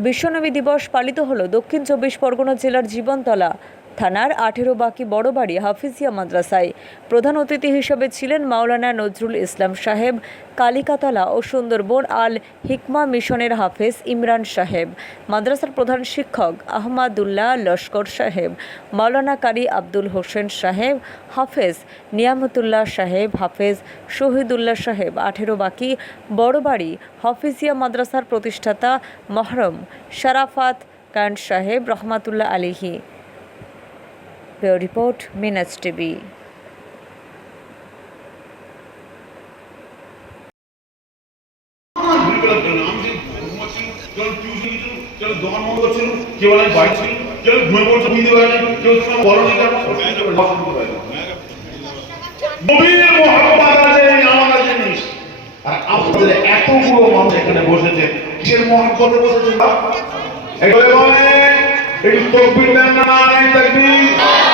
বিশ্বনবী দিবস পালিত হলো দক্ষিণ চব্বিশ পরগনা জেলার জীবনতলা থানার আঠেরো বাকি বড়বাড়ি হাফিজিয়া মাদ্রাসায় প্রধান অতিথি হিসেবে ছিলেন মাওলানা নজরুল ইসলাম সাহেব, কালিকাতলা ও সুন্দরবন আল হিকমা মিশনের হাফেজ ইমরান সাহেব, মাদ্রাসার প্রধান শিক্ষক আহমাদুল্লাহ লস্কর সাহেব, মাওলানা কারি আব্দুল হোসেন সাহেব, হাফেজ নিয়ামতুল্লাহ সাহেব, হাফেজ শহীদুল্লাহ সাহেব। আঠেরো বাকি বড়বাড়ি হাফিজিয়া মাদ্রাসার প্রতিষ্ঠাতা মহরম শারাফাত কান সাহেব রহমাতুল্লাহ আলিহি ব্যুরো রিপোর্ট মিনাজ টিভি। এতগুলো মানুষ এখানে বসেছে কিসের বসেছে একটু তকবির না তাকবীর।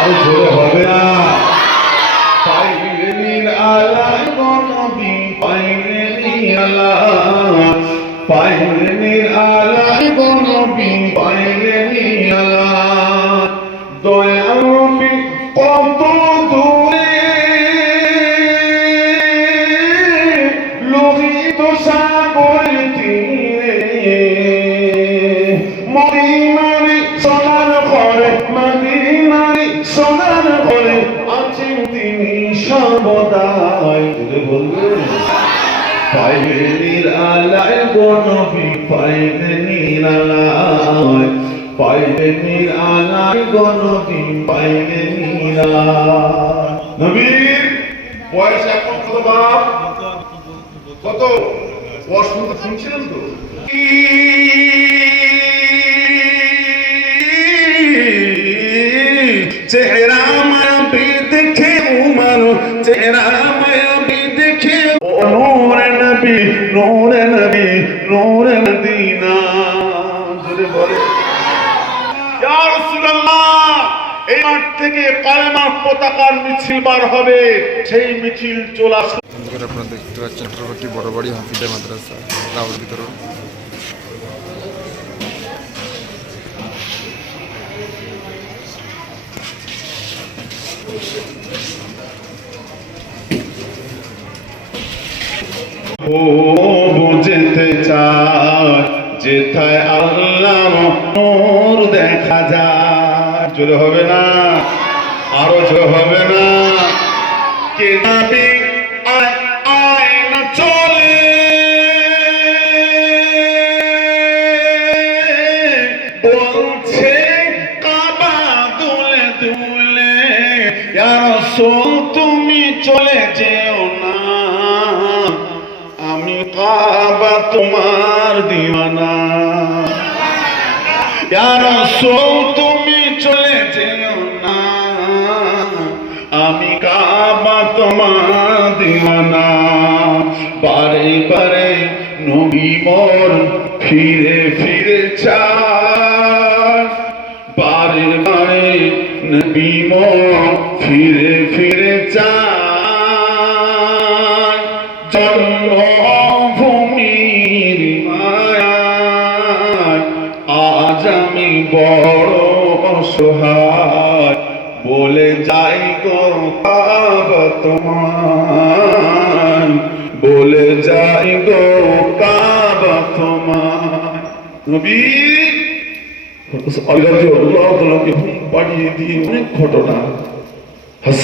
আর জোরে হবে না। পাইলেনির আলায় গনবি পাইলেনির আলায় পাইলেনির আলায় গনবি পাইলেনির আলায় দয়ামবি কত সর্বদাই পাইবে নিরালায় গণবি পাইবে নিরালায় পাইবে নিরালায় গণবি পাইবে নিরালায় নবীর বয়স এখন কত বাপ কত? শুনতে শুনছিলেন তো? চেহারা মায়াবী দেখে উমর চেহারা মায়াবী দেখে ও নূরে নবী নূরে নবী নূরে মদিনা জোরে বলে ইয়া রাসূলুল্লাহ এই মাঠ থেকে কালেমার পতাকার মিছিল বার হবে সেই মিছিল চলা আপনারা দেখতে পাচ্ছেন বড় বাড়ি হাফিজা মাদ্রাসা রাহুল বিতরণ ও বুঝতে চায়, যেথায় আল্লাহ নূর দেখা যায়। জোরে হবে না? আরও জোরে হবে না? কে নাবি? আয় আয় না চলে। বলছে, কাবা দুলে দুলে, ইয়া রাসূল, তুমি চলে যেও কাবা তোমার দিওয়ানা। রাসূল, তুমি চলে যেও না। আমি কাবা তোমার দিওয়ানা। বারে বারে নবী মোর ফিরে ফিরে চায় বারে বারে নবী মোর ফিরে ফিরে চায় জন্মভূমির মায়ায় আজ আমি বড় অসহায়। বলে যাই গো কাবা তোমার, বলে যাই গো কাবা তোমার। নবী আল্লাহ তাআলাকে ঘুম দিয়ে অনেক ঘটনা